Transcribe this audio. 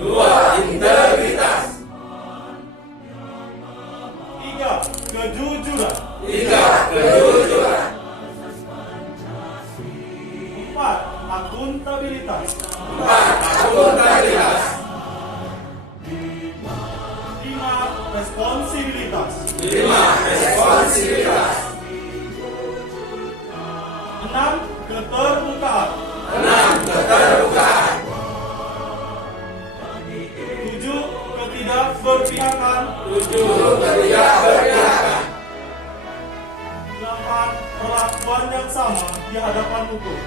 2. Integritas. 3. Kejujuran. 3. Kejujuran. 4. Akuntabilitas. 4. Akuntabilitas. 5. Responsibilitas. 5. Responsibilitas. 6. Keterbukaan. 6. Keterbukaan. 7. Ketidakberpihakan. 7. Ketidakberpihakan. 8. Perlakuan yang sama di hadapan hukum.